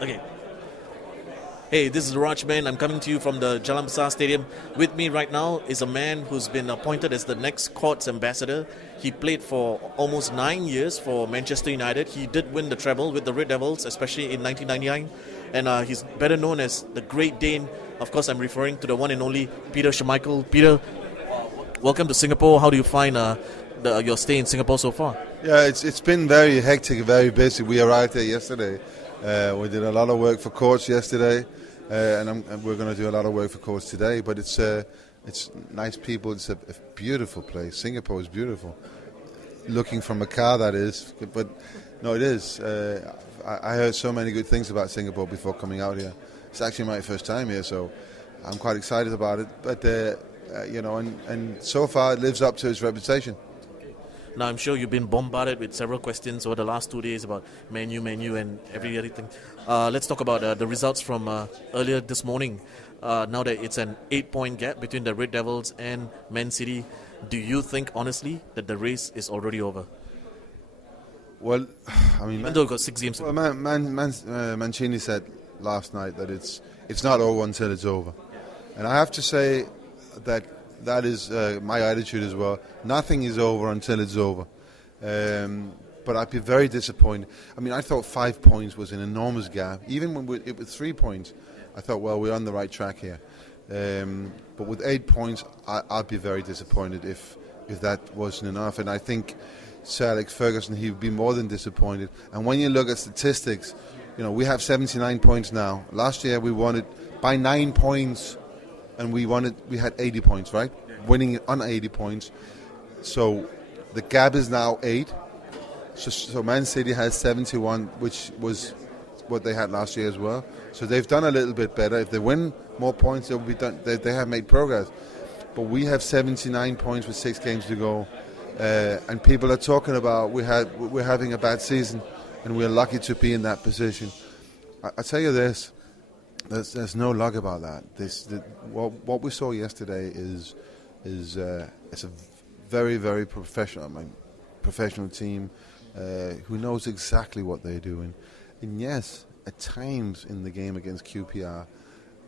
Okay. Hey, this is RAJMAN. I'm coming to you from the Jalan Besar Stadium. With me right now is a man who's been appointed as the next Courts Ambassador. He played for almost 9 years for Manchester United. He did win the treble with the Red Devils, especially in 1999. And he's better known as the Great Dane. Of course, I'm referring to the one and only Peter Schmeichel. Peter, welcome to Singapore. How do you find your stay in Singapore so far? Yeah, it's been very hectic, very busy. We arrived there yesterday. We did a lot of work for Courts yesterday. And we're going to do a lot of work for Courts today, but it's nice people. It's a beautiful place. Singapore is beautiful. Looking from a car, that is. But no, it is. I heard so many good things about Singapore before coming out here. It's actually my first time here, so I'm quite excited about it. But and so far it lives up to its reputation. Now, I'm sure you've been bombarded with several questions over the last 2 days about Man U, and every other thing. Let's talk about the results from earlier this morning. Now that it's an 8-point gap between the Red Devils and Man City, do you think, honestly, that the race is already over? Well, I mean... Even though it got 6 games. Well, Mancini said last night that it's not over until it's over. And I have to say that is my attitude as well. Nothing is over until it's over. But I'd be very disappointed. I mean, I thought 5 points was an enormous gap. Even when it was 3 points, I thought, well, we're on the right track here. But with 8 points, I'd be very disappointed if that wasn't enough. And I think Sir Alex Ferguson, he would be more than disappointed. And when you look at statistics, we have 79 points now. Last year we won it by 9 points. And we had 80 points, right? Yeah. Winning it on 80 points. So the gap is now 8. So Man City has 71, which was what they had last year as well. So they've done a little bit better. If they win more points, they'll be done. They have made progress. But we have 79 points with 6 games to go. And people are talking about we're having a bad season, and we're lucky to be in that position. I tell you this. There's no luck about that. What we saw yesterday is it's a very, very professional team who knows exactly what they're doing. And yes, at times in the game against QPR,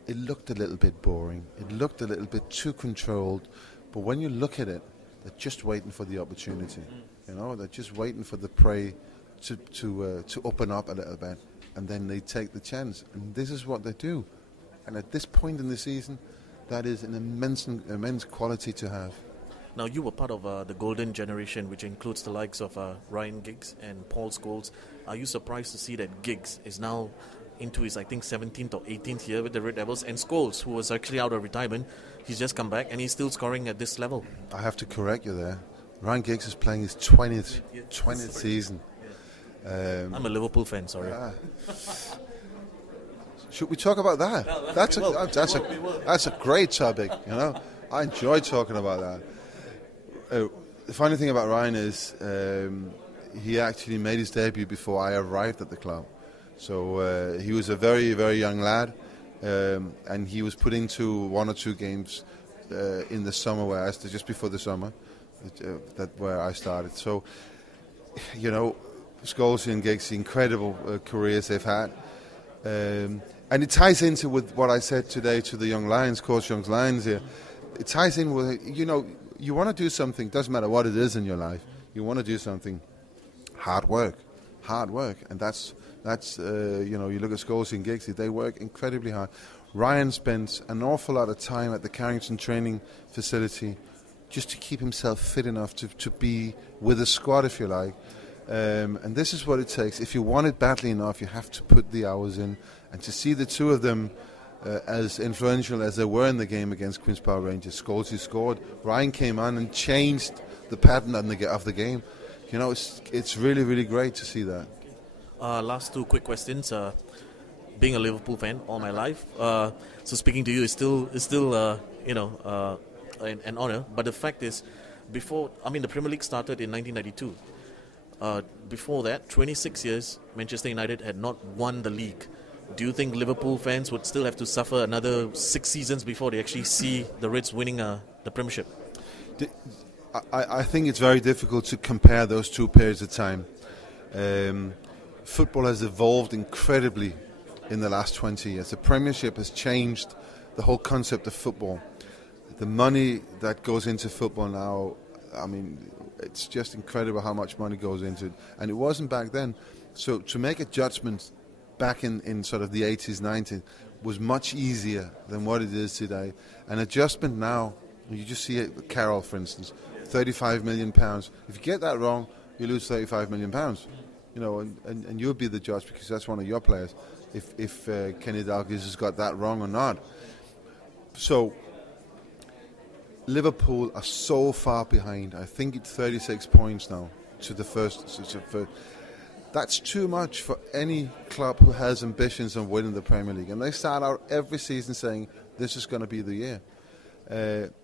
it looked a little bit boring. It looked a little bit too controlled. But when you look at it, they're just waiting for the opportunity. They're just waiting for the prey to open up a little bit. And then they take the chance. And this is what they do. And at this point in the season, that is an immense quality to have. Now, you were part of the golden generation, which includes the likes of Ryan Giggs and Paul Scholes. Are you surprised to see that Giggs is now into his, I think, 17th or 18th year with the Red Devils, and Scholes, who was actually out of retirement, he's just come back and he's still scoring at this level? I have to correct you there. Ryan Giggs is playing his 20th season. I'm a Liverpool fan, sorry. Should we talk about that? No, that's a great topic. I enjoy talking about that. The funny thing about Ryan is he actually made his debut before I arrived at the club. So he was a very, very young lad, and he was put into 1 or 2 games in the summer, just before the summer, where I started. So, Scholes and Giggs, the incredible careers they've had. And it ties into with what I said today to the young Lions, Coach Young Lions here. It ties in with, you want to do something, doesn't matter what it is in your life, you want to do something, hard work. And that's you look at Scholes and Giggs, they work incredibly hard. Ryan spends an awful lot of time at the Carrington training facility just to keep himself fit enough to be with the squad, if you like. And this is what it takes. If you want it badly enough, you have to put the hours in. And to see the two of them as influential as they were in the game against Queen's Park Rangers, Scholes, who scored, Ryan came on and changed the pattern of the game. It's really, really great to see that. Last 2 quick questions. Being a Liverpool fan all my life, so speaking to you is still an honor. But the fact is, the Premier League started in 1992. Before that, 26 years, Manchester United had not won the league. Do you think Liverpool fans would still have to suffer another 6 seasons before they actually see the Reds winning the Premiership? I think it's very difficult to compare those 2 periods of time. Football has evolved incredibly in the last 20 years. The Premiership has changed the whole concept of football. The money that goes into football now, I mean, it's just incredible how much money goes into it. And it wasn't back then. So to make a judgment back in sort of the 80s, 90s was much easier than what it is today. An adjustment now, you just see it, Carroll, for instance, £35 million. If you get that wrong, you lose £35 million. You know, and you'll be the judge because that's one of your players. If Kenny Dalglish has got that wrong or not. So Liverpool are so far behind. I think it's 36 points now to the first. That's too much for any club who has ambitions of winning the Premier League. And they start out every season saying this is going to be the year.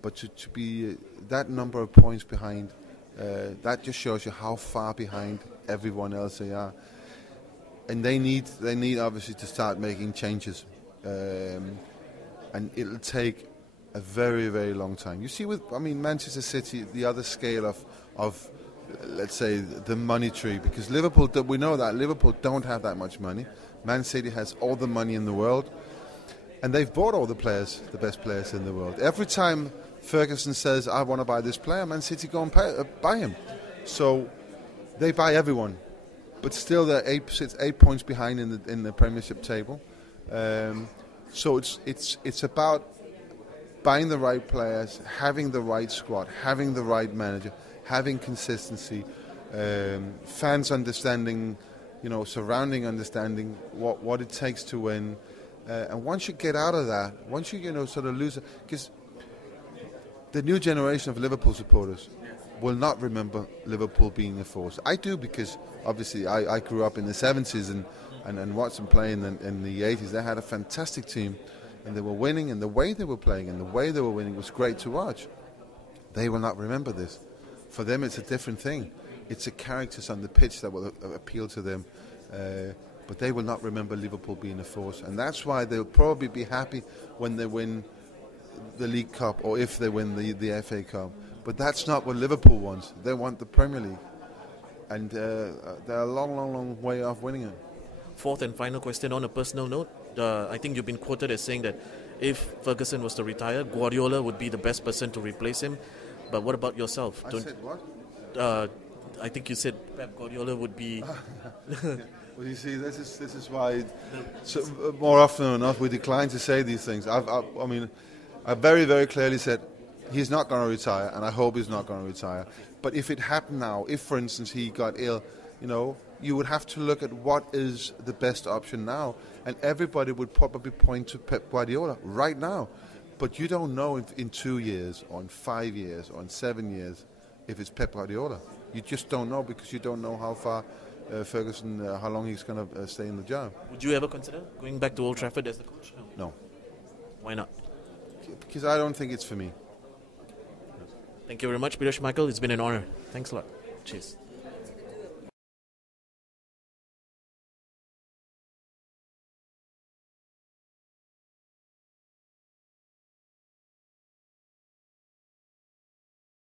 But to be that number of points behind, that just shows you how far behind everyone else they are. And they need obviously to start making changes. And it'll take a very, very long time. You see Manchester City, the other scale of let's say, the money tree, because Liverpool, we know that Liverpool don't have that much money. Man City has all the money in the world, and they've bought all the players, the best players in the world. Every time Ferguson says, I want to buy this player, Man City go and buy him. So they buy everyone, but still they're 8 points behind in the Premiership table. So it's about buying the right players, having the right squad, having the right manager, having consistency, fans understanding, surrounding understanding what it takes to win. And once you get out of that, once you sort of lose it, because the new generation of Liverpool supporters will not remember Liverpool being a force. I do, because obviously I grew up in the 70s and watched them play in the 80s. They had a fantastic team, and they were winning, and the way they were playing and the way they were winning was great to watch. They will not remember this. For them, it's a different thing. It's the characters on the pitch that will appeal to them. But they will not remember Liverpool being a force. And that's why they'll probably be happy when they win the League Cup, or if they win the FA Cup. But that's not what Liverpool wants. They want the Premier League. And they're a long, long, long way off winning it. Fourth and final question on a personal note. I think you've been quoted as saying that if Ferguson was to retire, Guardiola would be the best person to replace him. But what about yourself? I said what? I think you said Pep Guardiola would be... Well, you see, this is why more often than not we decline to say these things. I very, very clearly said he's not going to retire, and I hope he's not going to retire. But if it happened now, if, for instance, he got ill, you would have to look at what is the best option now. And everybody would probably point to Pep Guardiola right now. But you don't know in 2 years, or in 5 years, or in 7 years if it's Pep Guardiola. You just don't know, because you don't know how far Ferguson, how long he's going to stay in the job. Would you ever consider going back to Old Trafford as the coach? No. Why not? Because I don't think it's for me. Thank you very much, Peter Schmeichel. It's been an honor. Thanks a lot. Cheers.